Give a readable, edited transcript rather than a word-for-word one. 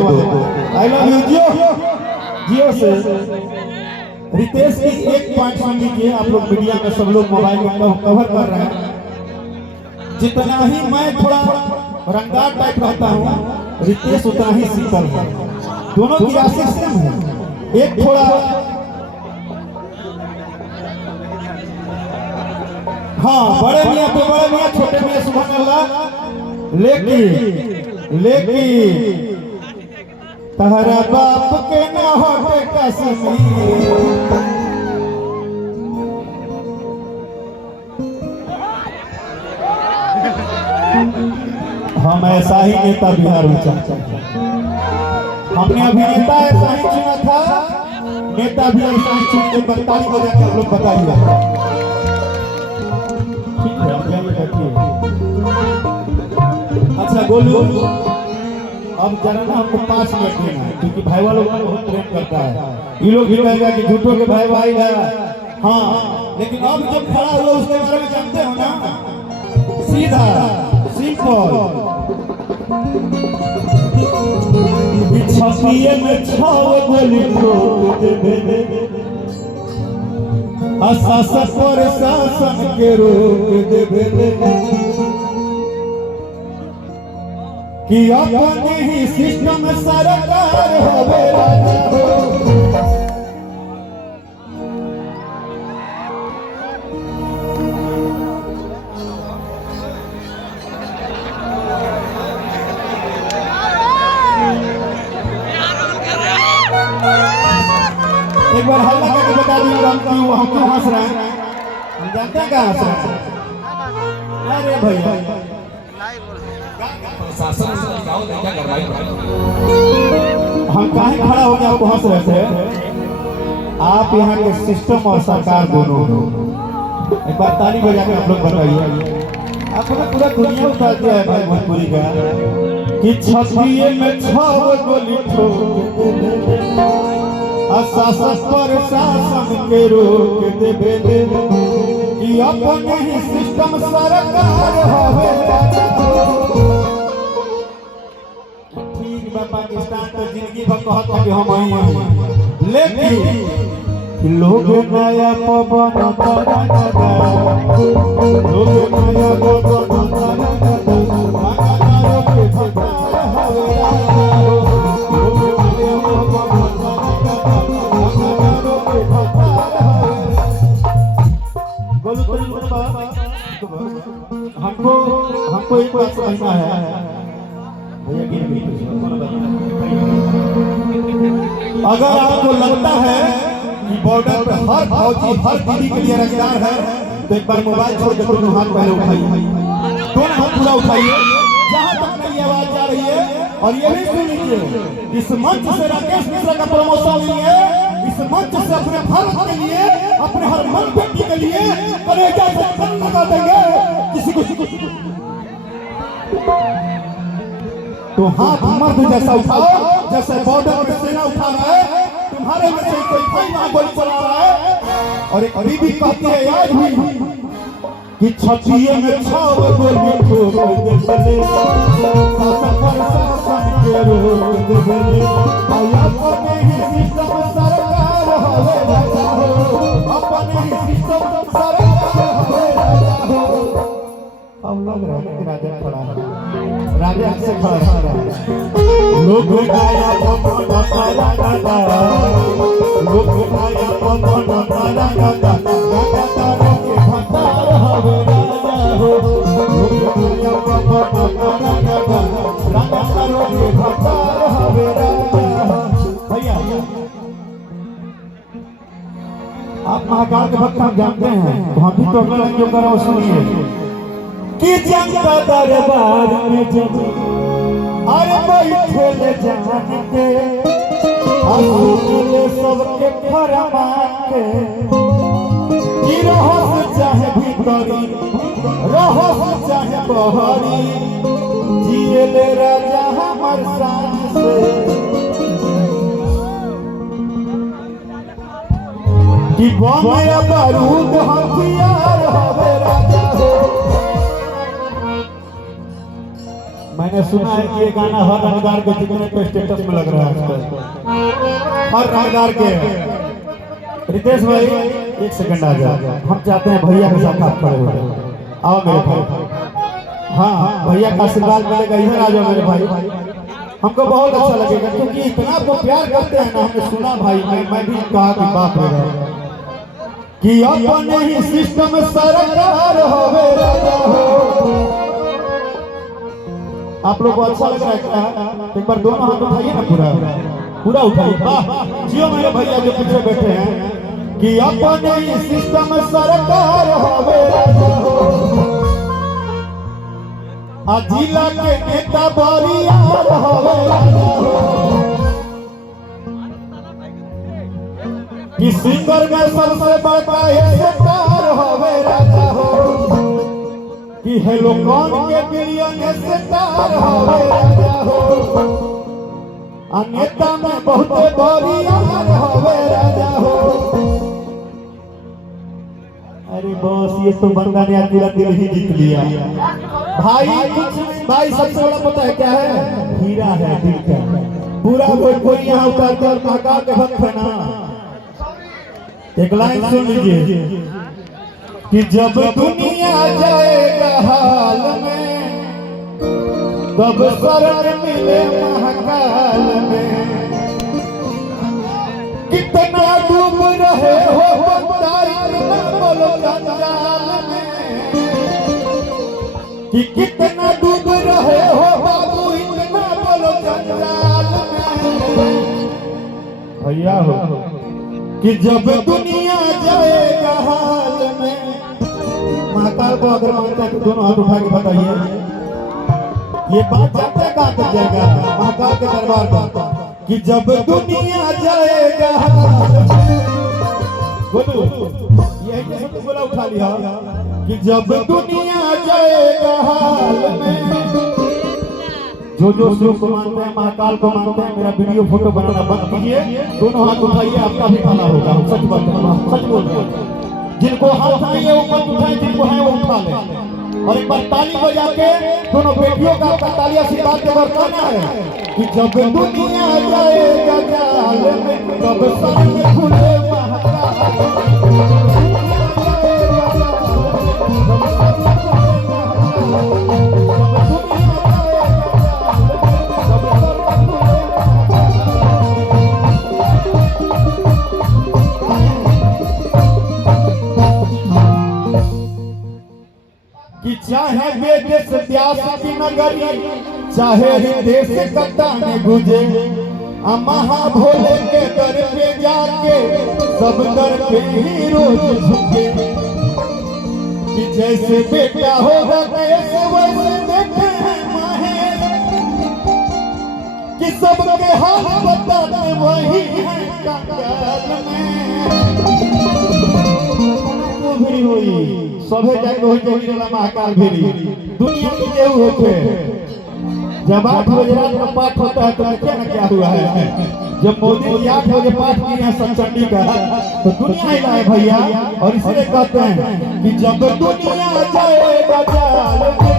वाले को। I love you Jio Jio से। रितेश की एक पॉइंट सुन लीजिए आप लोग, मीडिया में सब लोग मोबाइल में कवर कर रहे हैं। जितना ही मैं थोड़ा रंगदार टाइप रहता हूँ, रितेश उतना ही सिंपल है। दोनों की राशि सेम है। एक थोड़ा हाँ बड़े मियाँ तो बड़े मियाँ, छोटे मियाँ सुभान अल्लाह। लेकिन तहरा बाप के ना होते कसमी, हम ऐसा ही नेता बिहार में चाहते हैं। हमने अभिनेता ऐसा ही चुना था, नेता भी ऐसा ही चुन के 42 बजे के लोग बताइए। अच्छा गोलू, अब जरा ना हमको 5 मिनट देना है, क्योंकि भाई वालों को बहुत प्रेम करता है। ये लोग भी कहेगा कि झूठों के भाई भाई है। हाँ लेकिन अब जब खड़ा हुआ उसके बारे में जानते हो ना, सीधा सिंपल। छपिए में 6 गोली ठोक दे, शासन शासन के रोक देवे, कि अपने ही सिस्टम सरकार होवे राजा हो। एक बार हल्ला करके बता दूंगा हम क्यों हंस रहे हैं। हम जानते हैं कहाँ हंस रहे हैं। अरे भैया हम काहे खड़ा हो गए आपको हंस रहे थे। आप यहाँ के सिस्टम और सरकार दोनों एक बार ताली बजा के आप लोग बताइए। आपने पूरा दुनिया उतार दिया है भाई भोजपुरी का, कि छपिए में 6 गोली ठोक दे, शासन पर शासन के रोक देवे, कि अपने ही सिस्टम सरकार होवे। ठीक बा, पाकिस्तान तो जिंदगी भर कहता कि हम आई हैं, लेकिन लोग नया पवन तरंगा, लोग नया पवन तरंगा, के भतार होवे। हमको एक बात समझना है अगर आपको लगता है कि बॉर्डर पर हर फौजी हर दीदी के लिए रंगदार है, तो एक बार मोबाइल छोड़ के दोनों हाथ पहले उठाइए, दोनों हाथ पूरा उठाइए जहां तक मेरी आवाज जा रही है। और ये भी सुन लीजिए, इस मंच से राकेश मिश्रा का प्रमोशन लिए, इस मंच से अपने भारत के लिए, अपने हर मन व्यक्ति के लिए कलेजा से जंग लगा देंगे। किसी को तो हाथ मर्द जैसा उठाओ, जैसे बॉर्डर पे सेना उठा रहा है। तुम्हारे में से कोई भाई वहां गोली चला रहा है, और एक बीबी कहती है याद हुई कि छपिए में 6 गोली ठोक दे, शासन पर शासन के रोक देवे, अपने ही सिस्टम सरकार होवे राजा हो, अपने ही सिस्टम सरकार होवे राजा हो। अब लग रहा है कि राजा खड़ा है, राजा से खड़ा है। लोग गाया पवन तरंगा, लोग गाया पवन तरंगा, गाता के भतार होवे राजा हो, लोग गाया पवन तरंगा, गाता के भतार होवे राजा हो। भैया आप महाकाल के भक्त हम जानते हैं, तो हम भी तो अगला जो करो सुनिए कि जनता दरबार में जब अरे बैठे ले जानते, असुले सबके फरमान के, कि रहो चाहे भीतरी, रहो चाहे बहरी, जिए ले राजा हमर साथ से, कि बम या बारूद हथियार होवे राजा हो। मैंने सुना है कि ये गाना हर रंगदार के जितने पे स्टेटस में लग रहा है आजकल, हर रंगदार के। रितेश भाई एक सेकंड आ जाओ, हम चाहते हैं भैया के साथ आप खड़े हो जाओ। आओ मेरे भाई, हाँ भैया का आशीर्वाद मिलेगा, इधर आ जाओ मेरे भाई। हमको बहुत अच्छा लगेगा क्योंकि इतना आपको प्यार करते हैं ना। हमने सुना भाई, मैं भी कहा कि बाप रे कि अपने ही सिस्टम सरकार होवे राजा हो। आप लोग को अच्छा लग रहा है क्या? एक बार दोनों हाथ उठाइए ना, पूरा पूरा उठाइए। वाह जियो मेरे भैया जो पीछे बैठे हैं कि अपने ही सिस्टम सरकार होवे राजा हो। आ जिला के नेता बरियार होवे राजा हो। कि सिंगर में सबसे बड़ा स्टार होवे राजा हो। कि हेलो कौन के बिलियन स्टार होवे राजा हो। आ नेता में बहुत बरियार होवे राजा हो। अरे बॉस ये तो बंदा ने आज पूरा दिल ही जीत लिया भाई। भाई सबसे बड़ा पता है क्या है? हीरा है दिल का। पूरा कोई यहाँ उतार कर महका के भक्त है ना। एक लाइन सुन लीजिए कि जब दुनिया जाएगा हाल में तब शरण मिले महाकाल में। कितना डूब रहे हो बोलो जंजाल में। कि कितना डूब रहे हो बाबू इतना बोलो जंजाल में। भैया हो कि जब दुनिया जाएगा हाल में। महाकाल को अगर मानता है तो दोनों हाथ उठा के बताइए, ये बात जाते कहाँ तक जाएगा महाकाल के दरबार पर? कि जब दुनिया जाएगा बोलो यही तो बोला उठा लिया कि जब दुनिया जाएगा हाल में। जो शिव को मानते हैं महाकाल को मानते हैं मेरा वीडियो फोटो बनाना बंद कीजिए। दोनों हाथ उठाइए, आपका भी भला होगा। हम सच बात सच बोल रहे हैं। जिनको हाथ नहीं है वो मत उठाएं, जिनको है वो उठा लें। और एक बार ताली बजा के दोनों बेटियों का आपका ताली आशीर्वाद के बरसाना है कि जब दुनिया जाएगा जाल में तब सामने खुले महाकाल। कि चाहे वेदेश व्यास की नगरी चाहे देश कताने गुजे। महाभोले के दर पे जाके सब दर पे ही रोज झुके। कि जैसे बेटा होगा कैसे वैसे देखे हैं महेश। कि सबके हाल बताते वही है कंगाल में। भी हुई सभे जाके होई जोगी वाला महाकाल भेरी दुनिया में केहू होते। जब 8 बजे रात में पाठ होता है तो क्या ना क्या हुआ है। जब मोदी जी 8 बजे पाठ किए हैं सत्संगी का तो दुनिया हिला है भैया। और इसलिए कहते हैं कि जब दुनिया जाएगा जाल में